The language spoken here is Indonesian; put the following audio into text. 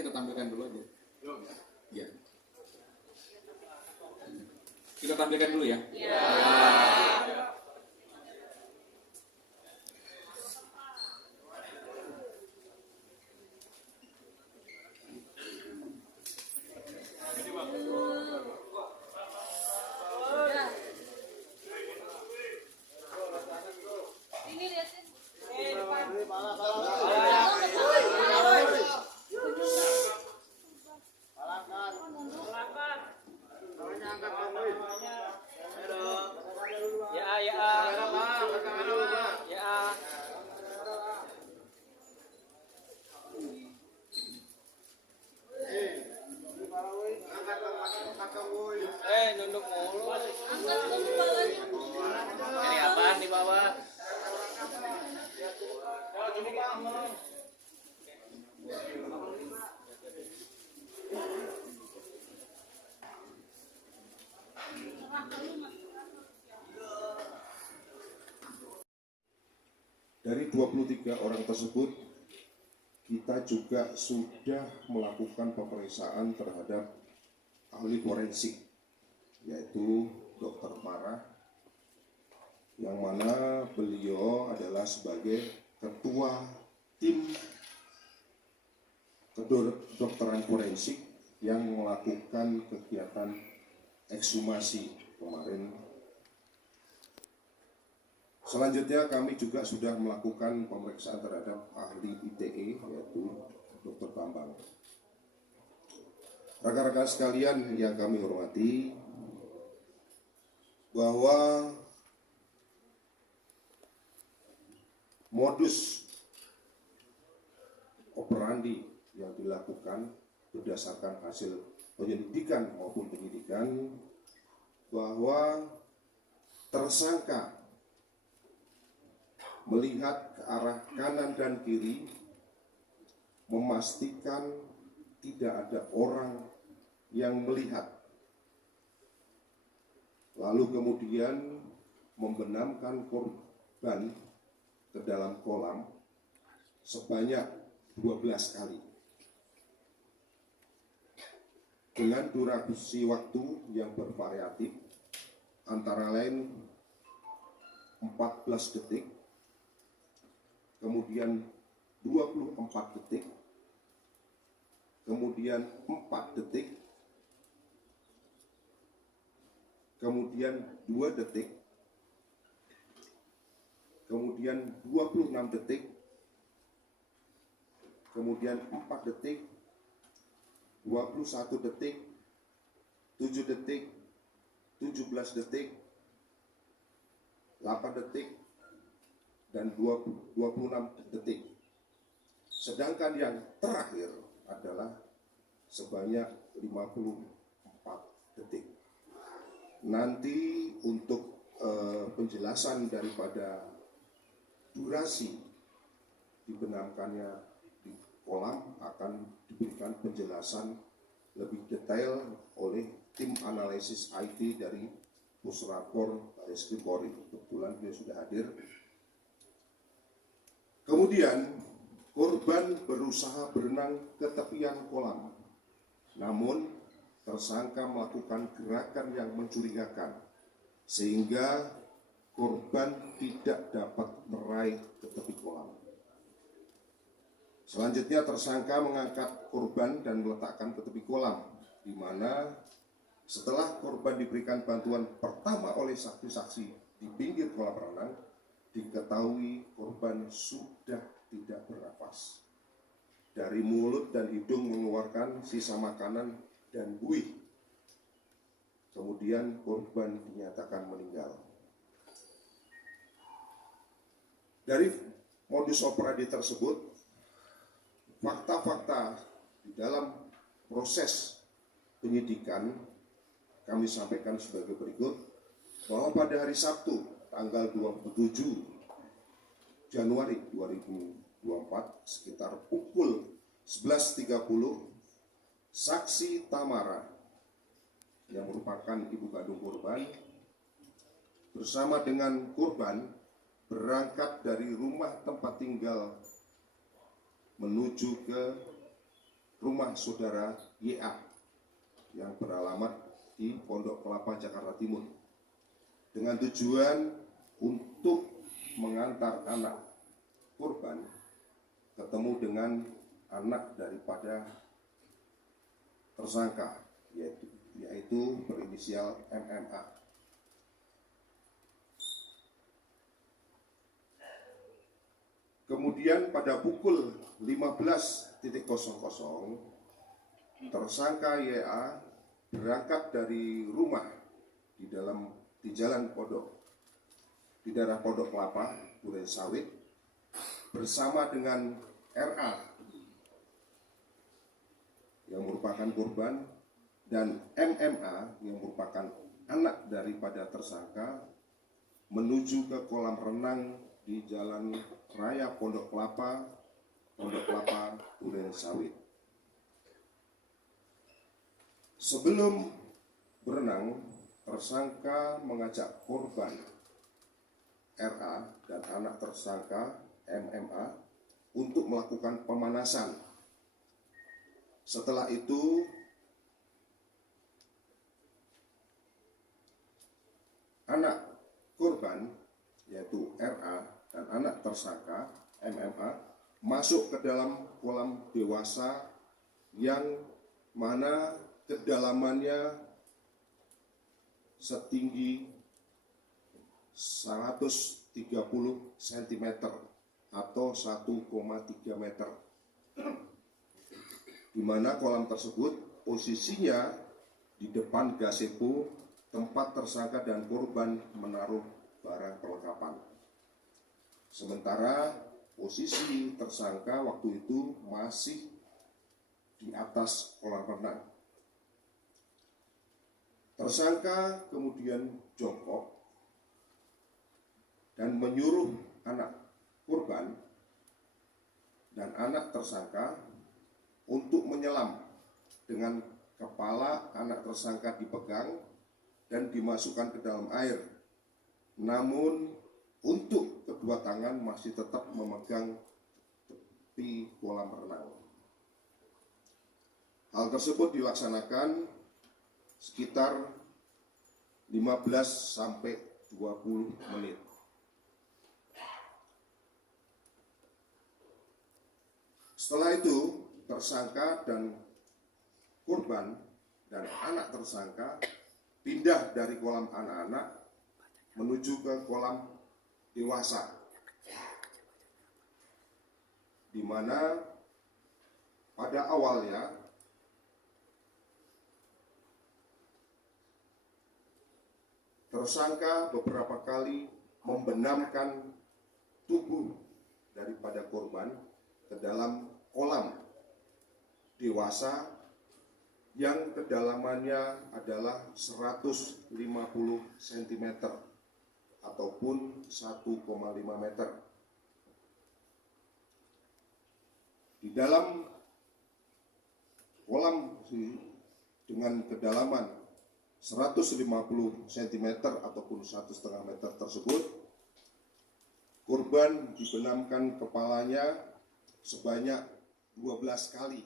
kita tampilkan dulu aja. Ya. Kita tampilkan dulu ya. Nunduk mulu. Ini apaan di bawah? Dari 23 orang tersebut, kita juga sudah melakukan pemeriksaan terhadap ahli forensik, yaitu Dr. Marah, yang mana beliau adalah sebagai ketua tim kedokteran forensik yang melakukan kegiatan ekshumasi kemarin. Selanjutnya kami juga sudah melakukan pemeriksaan terhadap ahli ITE, yaitu Dr. Bambang. Rekan-rekan sekalian yang kami hormati, bahwa modus operandi yang dilakukan berdasarkan hasil penyelidikan maupun penyidikan, bahwa tersangka melihat ke arah kanan dan kiri, memastikan tidak ada orang yang melihat, lalu kemudian membenamkan korban ke dalam kolam sebanyak 12 kali dengan durasi waktu yang bervariatif, antara lain 14 detik, kemudian 24 detik, kemudian 4 detik, kemudian 2 detik, kemudian 26 detik, kemudian 4 detik, 21 detik, 7 detik, 17 detik, 8 detik, dan 26 detik. Sedangkan yang terakhir adalah sebanyak 54 detik. Nanti untuk penjelasan daripada durasi dibenamkannya di kolam akan diberikan penjelasan lebih detail oleh tim analisis IT dari Pusrapor Bareskrim Polri. Kebetulan dia sudah hadir. Kemudian korban berusaha berenang ke tepian kolam, namun tersangka melakukan gerakan yang mencurigakan sehingga korban tidak dapat meraih ke tepi kolam. Selanjutnya tersangka mengangkat korban dan meletakkan ke tepi kolam, di mana setelah korban diberikan bantuan pertama oleh saksi-saksi di pinggir kolam renang, diketahui korban sudah tidak bernafas. Dari mulut dan hidung mengeluarkan sisa makanan dan buih. Kemudian korban dinyatakan meninggal. Dari modus operandi tersebut, fakta-fakta di dalam proses penyidikan kami sampaikan sebagai berikut, bahwa pada hari Sabtu tanggal 27 Januari 2024 sekitar pukul 11.30, saksi Tamara yang merupakan ibu kandung korban bersama dengan korban berangkat dari rumah tempat tinggal menuju ke rumah saudara YA yang beralamat di Pondok Kelapa, Jakarta Timur, dengan tujuan untuk mengantar anak korban ketemu dengan anak daripada tersangka, yaitu berinisial MMA. Kemudian pada pukul 15.00 tersangka YA berangkat dari rumah di Jalan Pondok, di daerah Pondok Kelapa, Duren Sawit, bersama dengan RA yang merupakan korban dan MMA yang merupakan anak daripada tersangka menuju ke kolam renang di Jalan Raya Pondok Kelapa, Duren Sawit. Sebelum berenang, tersangka mengajak korban RA dan anak tersangka MMA untuk melakukan pemanasan. Setelah itu, anak korban yaitu RA dan anak tersangka MMA masuk ke dalam kolam dewasa yang mana kedalamannya setinggi 130 cm atau 1,3 meter, di mana kolam tersebut posisinya di depan gazebo tempat tersangka dan korban menaruh barang perlengkapan. Sementara posisi tersangka waktu itu masih di atas kolam renang. Tersangka kemudian jongkok dan menyuruh anak korban dan anak tersangka untuk menyelam dengan kepala anak tersangka dipegang dan dimasukkan ke dalam air. Namun untuk kedua tangan masih tetap memegang tepi kolam renang. Hal tersebut dilaksanakan sekitar 15 sampai 20 menit. Setelah itu, tersangka dan korban dan anak tersangka pindah dari kolam anak-anak menuju ke kolam dewasa, di mana pada awalnya tersangka beberapa kali membenamkan tubuh daripada korban ke dalam kolam dewasa yang kedalamannya adalah 150 cm ataupun 1,5 meter. Di dalam kolam dengan kedalaman 150 cm ataupun 1,5 meter tersebut, korban dibenamkan kepalanya sebanyak 12 kali